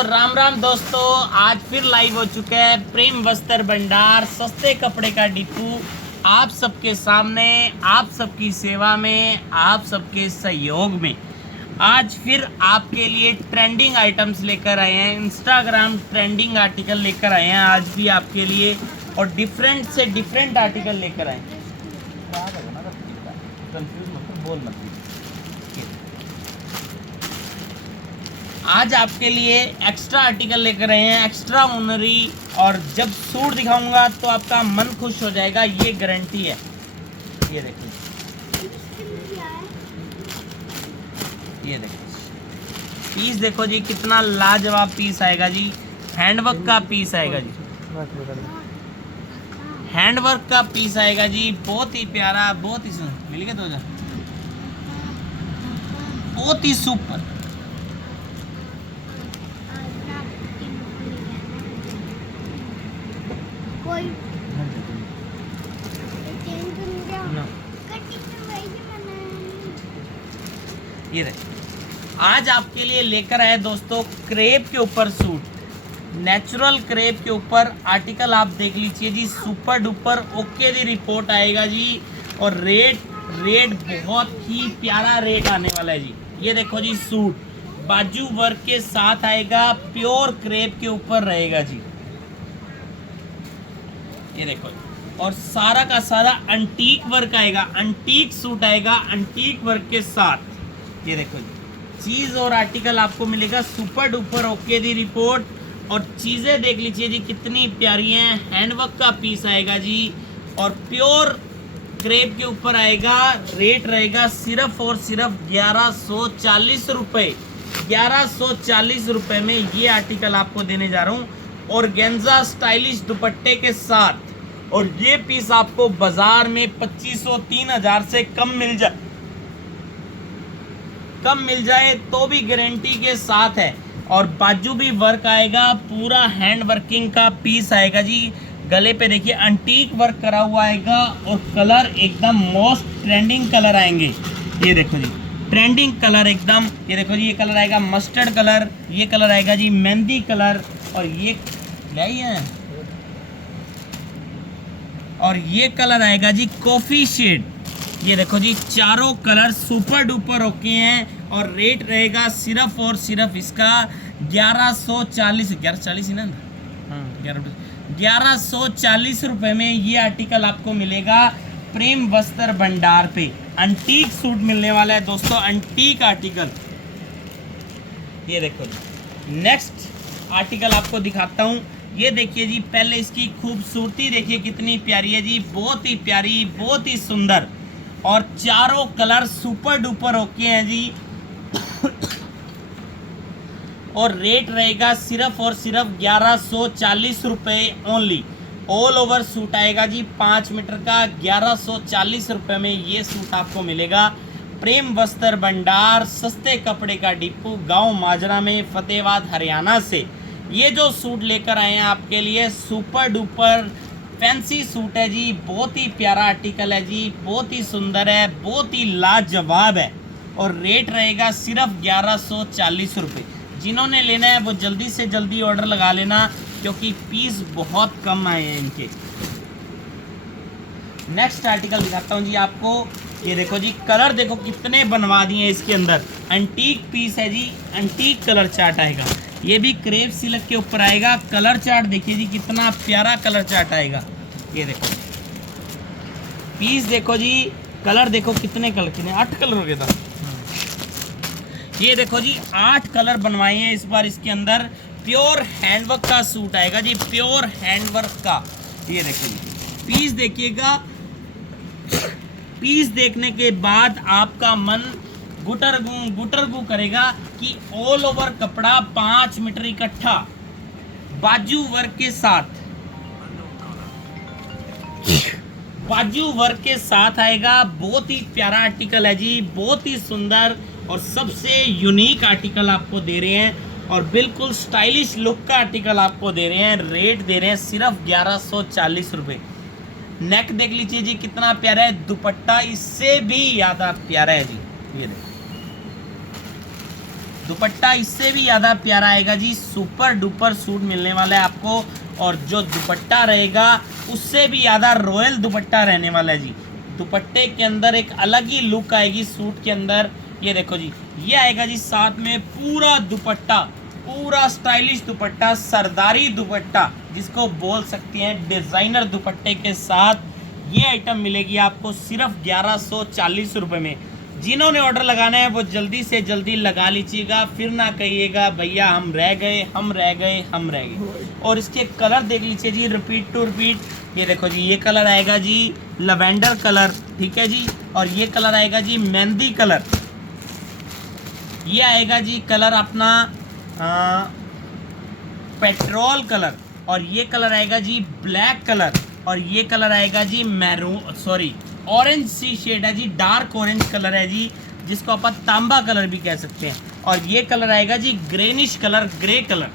राम राम दोस्तों, आज फिर लाइव हो चुका है प्रेम वस्त्र भंडार सस्ते कपड़े का डिपू। आप सबके सामने, आप सबकी सेवा में, आप सबके सहयोग में आज फिर आपके लिए ट्रेंडिंग आइटम्स लेकर आए हैं। इंस्टाग्राम ट्रेंडिंग आर्टिकल लेकर आए हैं आज भी आपके लिए, और डिफरेंट से डिफरेंट आर्टिकल लेकर आए हैं। कंफ्यूज मत बोल मत। आज आपके लिए एक्स्ट्रा आर्टिकल लेकर आए हैं, एक्स्ट्रा ऑनरी, और जब सूट दिखाऊंगा तो आपका मन खुश हो जाएगा, ये गारंटी है। ये देखिए, ये देखिए पीस देखो जी, कितना लाजवाब पीस आएगा जी। हैंडवर्क का पीस आएगा जी, हैंडवर्क का पीस आएगा जी। बहुत ही प्यारा, बहुत ही मिल गया 2000, बहुत ही सुपर। ये आज आपके लिए लेकर आए दोस्तों क्रेप के ऊपर सूट, नेचुरल क्रेप के ऊपर आर्टिकल। आप देख लीजिए जी, सुपर डुपर ओके दी रिपोर्ट आएगा जी। और रेट बहुत ही प्यारा रेट आने वाला है जी। ये देखो जी, सूट बाजू वर्क के साथ आएगा, प्योर क्रेप के ऊपर रहेगा जी। ये देखो, और सारा का सारा अंटीक वर्क आएगा, अंटीक सूट आएगा अंटीक वर्क के साथ। ये देखो जी, चीज और आर्टिकल आपको मिलेगा सुपर डुपर ओके दी रिपोर्ट। और चीजें देख लीजिए जी, कितनी प्यारी हैं। हैंडवर्क का पीस आएगा जी, और प्योर क्रेप के ऊपर आएगा। रेट रहेगा सिर्फ और सिर्फ 1140 रुपये। 1140 रुपये में ये आर्टिकल आपको देने जा रहा हूँ, और गेंजा स्टाइलिश दुपट्टे के साथ। और ये पीस आपको बाजार में 2500-3000 से कम मिल जाए तो भी गारंटी के साथ है। और बाजू भी वर्क आएगा, पूरा हैंड वर्किंग का पीस आएगा जी। गले पे देखिए अंटीक वर्क करा हुआ आएगा, और कलर एकदम मोस्ट ट्रेंडिंग कलर आएंगे। ये देखो जी, ट्रेंडिंग कलर एकदम। ये देखो जी, ये कलर आएगा मस्टर्ड कलर, ये कलर आएगा जी मेहंदी कलर, और ये कलर आएगा जी कॉफी शेड। ये देखो जी, चारों कलर सुपर डुपर ओके हैं। और रेट रहेगा सिर्फ और सिर्फ इसका 1140 ही ना, 1140 रुपये में ये आर्टिकल आपको मिलेगा प्रेम वस्त्र भंडार पे। अंटीक सूट मिलने वाला है दोस्तों, अंटीक आर्टिकल। ये देखो जी, नेक्स्ट आर्टिकल आपको दिखाता हूँ। ये देखिए जी, पहले इसकी खूबसूरती देखिए कितनी प्यारी है जी, बहुत ही प्यारी, बहुत ही सुंदर। और चारों कलर सुपर डुपर ओके हैं जी। और रेट रहेगा सिर्फ और सिर्फ 1140 रुपये ओनली। ऑल ओवर सूट आएगा जी 5 मीटर का। 1140 रुपये में ये सूट आपको मिलेगा प्रेम वस्त्र भंडार सस्ते कपड़े का डिपू, गांव माजरा में, फतेहाबाद हरियाणा से। ये जो सूट लेकर आए हैं आपके लिए, सुपर डुपर फैंसी सूट है जी। बहुत ही प्यारा आर्टिकल है जी, बहुत ही सुंदर है, बहुत ही लाजवाब है। और रेट रहेगा सिर्फ 1140 रुपये। जिन्होंने लेना है वो जल्दी से जल्दी ऑर्डर लगा लेना, क्योंकि पीस बहुत कम आए हैं इनके। नेक्स्ट आर्टिकल दिखाता हूँ जी आपको। ये देखो जी, कलर देखो कितने बनवा दिए इसके अंदर। अंटीक पीस है जी, अंटीक कलर चार्ट आएगा। ये भी क्रेप सिल्क के ऊपर आएगा। कलर चार्ट देखिए जी, कितना प्यारा कलर चार्ट आएगा। ये देखो पीस देखो जी, कलर देखो कितने कलर, कितने 8 कलर हो गया था। ये देखो जी, 8 कलर बनवाए हैं इस बार इसके अंदर। प्योर हैंडवर्क का सूट आएगा जी, प्योर हैंडवर्क का। ये देखो जी, पीस देखिएगा। पीस देखने के बाद आपका मन गुटरगू करेगा कि ऑल ओवर कपड़ा 5 मीटर इकट्ठा, बाजू वर्क के साथ, बाजू वर्क के साथ आएगा। बहुत ही प्यारा आर्टिकल है जी, बहुत ही सुंदर और सबसे यूनिक आर्टिकल आपको दे रहे हैं, और बिल्कुल स्टाइलिश लुक का आर्टिकल आपको दे रहे हैं। रेट दे रहे हैं सिर्फ 1140 रुपये। नेक देख लीजिए जी, कितना प्यारा है। दुपट्टा इससे भी ज़्यादा प्यारा है जी। ये देखो, दुपट्टा इससे भी ज़्यादा प्यारा आएगा जी, सुपर डुपर सूट मिलने वाला है आपको। और जो दुपट्टा रहेगा उससे भी ज़्यादा रॉयल दुपट्टा रहने वाला है जी। दुपट्टे के अंदर एक अलग ही लुक आएगी सूट के अंदर। ये देखो जी, ये आएगा जी साथ में पूरा दुपट्टा, पूरा स्टाइलिश दुपट्टा, सरदारी दुपट्टा जिसको बोल सकते हैं, डिज़ाइनर दुपट्टे के साथ ये आइटम मिलेगी आपको सिर्फ 1140 रुपये में। जिन्होंने ऑर्डर लगाना है वो जल्दी से जल्दी लगा लीजिएगा, फिर ना कहिएगा भैया हम रह गए, हम रह गए, हम रह गए। और इसके कलर देख लीजिए जी, रिपीट टू रिपीट। ये देखो जी, ये कलर आएगा जी लवेंडर कलर, ठीक है जी। और ये कलर आएगा जी मेहंदी कलर। ये आएगा जी कलर अपना पेट्रोल कलर। और ये कलर आएगा जी ब्लैक कलर। और ये कलर आएगा जी मैरून, सॉरी ऑरेंज सी शेड है जी, डार्क ऑरेंज कलर है जी, जिसको आप तांबा कलर भी कह सकते हैं। और ये कलर आएगा जी ग्रेनिश कलर, ग्रे कलर।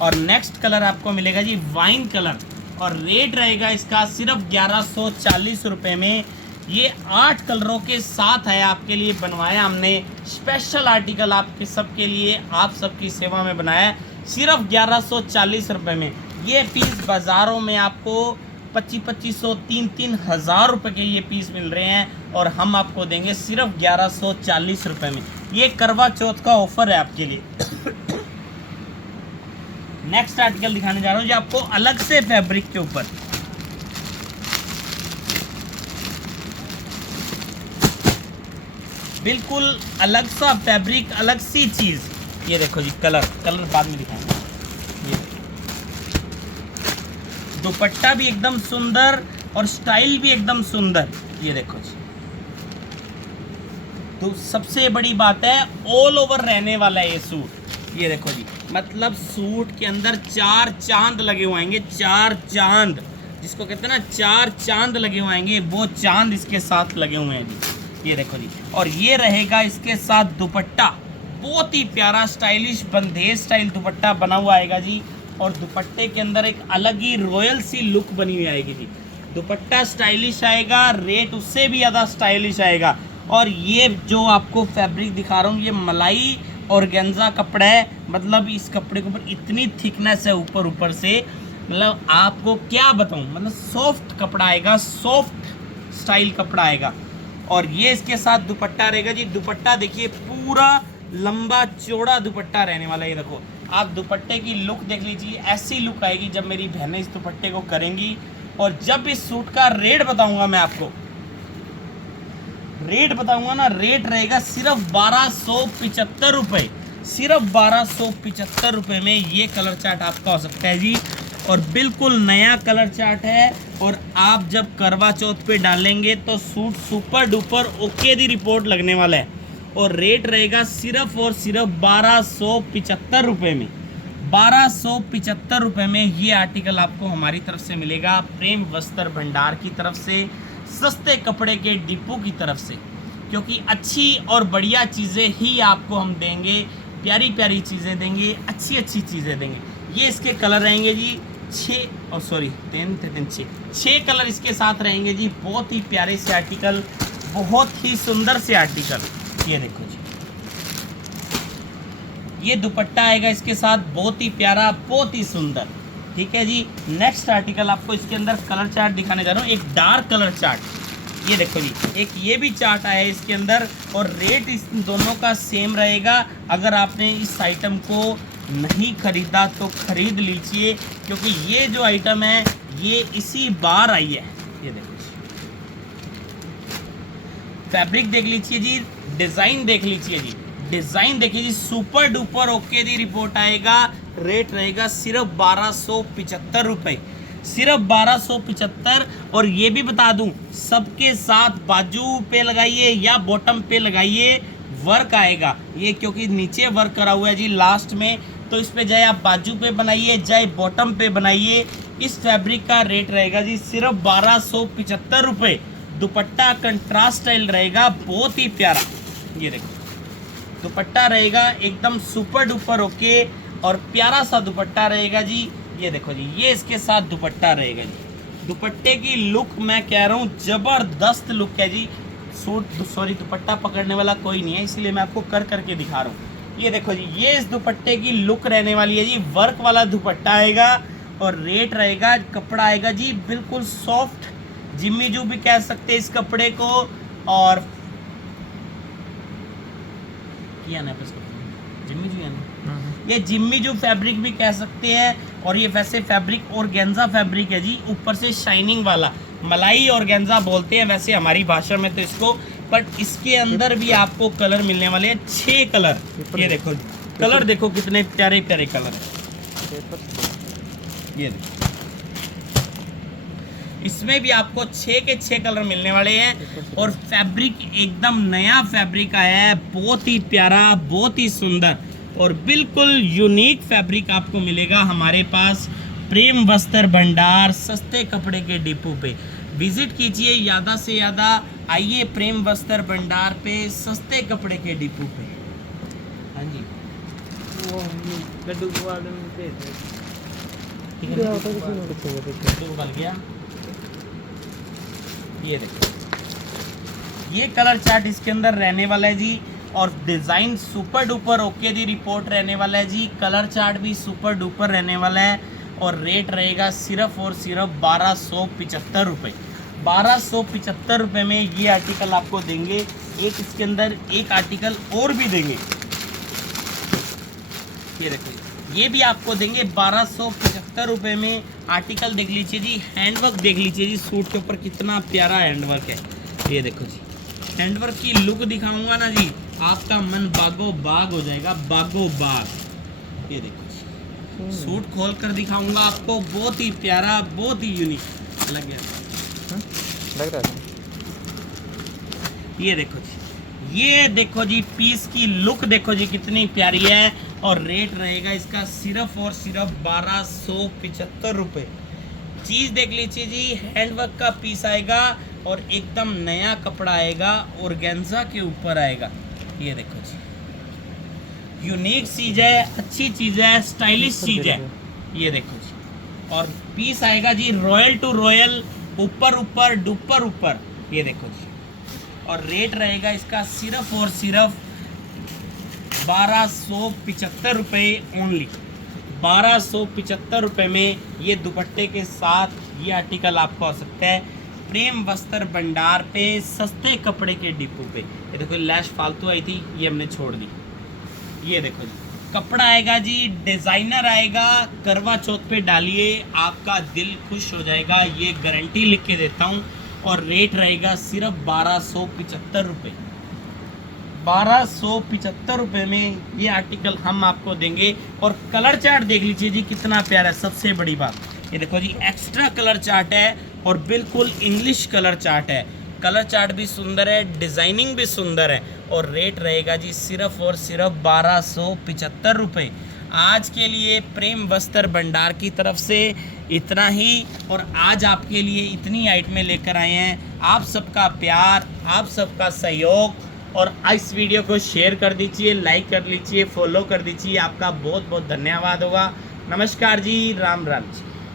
और नेक्स्ट कलर आपको मिलेगा जी वाइन कलर। और रेट रहेगा इसका सिर्फ 1140 रुपये में। ये 8 कलरों के साथ है, आपके लिए बनवाया हमने स्पेशल आर्टिकल, आपके सबके लिए, आप सबकी सेवा में बनाया सिर्फ 1140 रुपये में। ये पीस बाज़ारों में आपको 2500 3-3 हज़ार रुपये के ये पीस मिल रहे हैं, और हम आपको देंगे सिर्फ 1140 रुपये में। ये करवा चौथ का ऑफर है आपके लिए। नेक्स्ट आर्टिकल दिखाने जा रहा हूँ जो आपको अलग से फैब्रिक के ऊपर, बिल्कुल अलग सा फैब्रिक, अलग सी चीज़। ये देखो जी कलर बाद में दिखाएंगे। ये दुपट्टा भी एकदम सुंदर और स्टाइल भी एकदम सुंदर। ये देखो जी, तो सबसे बड़ी बात है ऑल ओवर रहने वाला है ये सूट। ये देखो जी, मतलब सूट के अंदर 4 चांद लगे हुए आएंगे, 4 चांद जिसको कहते हैं ना, 4 चांद लगे हुए आएंगे, वो चांद इसके साथ लगे हुए हैं जी। ये देखो जी, और ये रहेगा इसके साथ दुपट्टा, बहुत ही प्यारा स्टाइलिश बंदेज स्टाइल दुपट्टा बना हुआ आएगा जी। और दुपट्टे के अंदर एक अलग ही रॉयल सी लुक बनी हुई आएगी जी। दुपट्टा स्टाइलिश आएगा, रेट उससे भी ज़्यादा स्टाइलिश आएगा। और ये जो आपको फैब्रिक दिखा रहा हूँ, ये मलाई ऑर्गेन्जा कपड़ा है, मतलब इस कपड़े के ऊपर इतनी थिकनेस है ऊपर से, मतलब आपको क्या बताऊँ, मतलब सॉफ्ट कपड़ा आएगा, सॉफ्ट स्टाइल कपड़ा आएगा। और ये इसके साथ दुपट्टा रहेगा जी। दुपट्टा देखिए पूरा लंबा चौड़ा दुपट्टा रहने वाला है। ये देखो, आप दुपट्टे की लुक देख लीजिए, ऐसी लुक आएगी जब मेरी बहनें इस दुपट्टे को करेंगी। और जब इस सूट का रेट बताऊंगा मैं आपको, रेट बताऊंगा ना, रेट रहेगा सिर्फ 1275 रुपये, सिर्फ 1275 रुपये में ये कलर चार्ट आपका हो सकता है जी। और बिल्कुल नया कलर चार्ट है, और आप जब करवा चौथ पे डालेंगे तो सूट सुपर डुपर ओके दी रिपोर्ट लगने वाला है। और रेट रहेगा सिर्फ और सिर्फ 1275 रुपये में। 1275 रुपये में ये आर्टिकल आपको हमारी तरफ से मिलेगा, प्रेम वस्त्र भंडार की तरफ से, सस्ते कपड़े के डिपो की तरफ से। क्योंकि अच्छी और बढ़िया चीज़ें ही आपको हम देंगे, प्यारी प्यारी चीज़ें देंगे, अच्छी अच्छी चीज़ें देंगे। ये इसके कलर रहेंगे जी 6 कलर इसके साथ रहेंगे जी। बहुत ही प्यारे से आर्टिकल, बहुत ही सुंदर से आर्टिकल। ये देखो जी, ये दुपट्टा आएगा इसके साथ, बहुत ही प्यारा, बहुत ही सुंदर, ठीक है जी। नेक्स्ट आर्टिकल आपको इसके अंदर कलर चार्ट दिखाने जा रहा हूँ, एक डार्क कलर चार्ट। ये देखो जी, एक ये भी चार्ट आया है इसके अंदर, और रेट इस दोनों का सेम रहेगा। अगर आपने इस आइटम को नहीं खरीदा तो खरीद लीजिए, क्योंकि ये जो आइटम है ये इसी बार आई है। ये देखो, फैब्रिक देख लीजिए जी, डिज़ाइन देख लीजिए जी, डिज़ाइन देखिए जी, सुपर डुपर ओके दी रिपोर्ट आएगा। रेट रहेगा सिर्फ 1275 रुपये, सिर्फ 1275। और ये भी बता दूं, सबके साथ बाजू पे लगाइए या बॉटम पे लगाइए, वर्क आएगा ये, क्योंकि नीचे वर्क करा हुआ है जी लास्ट में, तो इस पे चाहे आप बाजू पे बनाइए चाहे बॉटम पे बनाइए। इस फैब्रिक का रेट रहेगा जी सिर्फ 1275 रुपये। दुपट्टा कंट्रास्ट स्टाइल रहेगा, बहुत ही प्यारा। ये देखो, दुपट्टा रहेगा एकदम सुपर डुपर ओके, और प्यारा सा दुपट्टा रहेगा जी। ये देखो जी, ये इसके साथ दुपट्टा रहेगा जी। दुपट्टे की लुक मैं कह रहा हूँ ज़बरदस्त लुक है जी। सूट सॉरी दुपट्टा पकड़ने वाला कोई नहीं है, इसलिए मैं आपको कर करके दिखा रहा हूँ। ये देखो जी, ये इस दुपट्टे की लुक रहने वाली है जी। वर्क वाला दुपट्टा आएगा और रेट रहेगा, कपड़ा आएगा जी बिल्कुल सॉफ्ट, जिम्मी जू भी कह सकते हैं इस कपड़े को, और जिम्मी जू यानी ये जिम्मी जू फैब्रिक भी कह सकते हैं। और ये वैसे फैब्रिक ऑर्गेन्जा फैब्रिक है जी, ऊपर से शाइनिंग वाला, मलाई ऑर्गेन्जा बोलते हैं वैसे हमारी भाषा में तो इसको। बट इसके अंदर भी आपको कलर मिलने वाले हैं 6 कलर। ये देखो कलर, देखो कितने प्यारे प्यारे कलर है। ये देखो इसमें भी आपको 6 के 6 कलर मिलने वाले हैं। और फैब्रिक एकदम नया फैब्रिक आया है, बहुत ही प्यारा, बहुत ही सुंदर और बिल्कुल यूनिक फैब्रिक आपको मिलेगा हमारे पास प्रेम वस्त्र भंडार सस्ते कपड़े के डिपो पे। विजिट कीजिए, ज़्यादा से ज़्यादा आइए प्रेम वस्त्र भंडार पे, सस्ते कपड़े के डिपो पे। हाँ जी, लड्डू बल गया। ये देखो, ये कलर चार्ट इसके अंदर रहने वाला है जी। और डिज़ाइन सुपर डुपर ओके दी रिपोर्ट रहने वाला है जी। कलर चार्ट भी सुपर डुपर रहने वाला है। और रेट रहेगा सिर्फ और सिर्फ 1275 रुपये। 1275 रुपये में ये आर्टिकल आपको देंगे। एक इसके अंदर एक आर्टिकल और भी देंगे, ये देखिए, ये भी आपको देंगे 1275 रुपये में। आर्टिकल देख लीजिए जी, हैंडवर्क देख लीजिए जी, सूट के ऊपर कितना प्यारा हैंडवर्क है। ये देखो जी, हैंडवर्क की लुक दिखाऊंगा ना जी, आपका मन बागो बाग हो जाएगा, बागो बाग। ये देखो जी, सूट खोल कर दिखाऊंगा आपको, बहुत ही प्यारा, बहुत ही यूनिक लग गया, लग रहा है। ये देखो जी, ये देखो जी, पीस की लुक देखो जी कितनी प्यारी है। और रेट रहेगा इसका सिर्फ और सिर्फ 1275 रुपये। चीज़ देख लीजिए जी, हैंडवर्क का पीस आएगा और एकदम नया कपड़ा आएगा, ऑर्गेन्जा के ऊपर आएगा। ये देखो जी, यूनिक चीज़ है, अच्छी चीज़ है, स्टाइलिश चीज़ है। ये देखो जी, और पीस आएगा जी रॉयल टू रॉयल, ऊपर ऊपर डुपर ऊपर। ये देखो जी, और रेट रहेगा इसका सिर्फ और सिर्फ 1275 रुपये ओनली। 1275 रुपये में ये दुपट्टे के साथ ये आर्टिकल आपको आ सकता है प्रेम वस्त्र भंडार पे, सस्ते कपड़े के डिपो पे। ये देखो लैश फालतू आई थी, ये हमने छोड़ दी। ये देखो जी, कपड़ा आएगा जी डिज़ाइनर आएगा, करवा चौथ पे डालिए आपका दिल खुश हो जाएगा, ये गारंटी लिख के देता हूँ। और रेट रहेगा सिर्फ 1275 रुपये। 1275 रुपये में ये आर्टिकल हम आपको देंगे। और कलर चार्ट देख लीजिए जी कितना प्यारा है। सबसे बड़ी बात, ये देखो जी, एक्स्ट्रा कलर चार्ट है और बिल्कुल इंग्लिश कलर चार्ट है। कलर चार्ट भी सुंदर है, डिज़ाइनिंग भी सुंदर है। और रेट रहेगा जी सिर्फ और सिर्फ 1275 रुपये। आज के लिए प्रेम वस्त्र भंडार की तरफ से इतना ही। और आज आपके लिए इतनी आइटमें लेकर आए हैं। आप सबका प्यार, आप सबका सहयोग, और इस वीडियो को शेयर कर दीजिए, लाइक कर लीजिए, फॉलो कर दीजिए। आपका बहुत बहुत धन्यवाद होगा। नमस्कार जी, राम राम जी।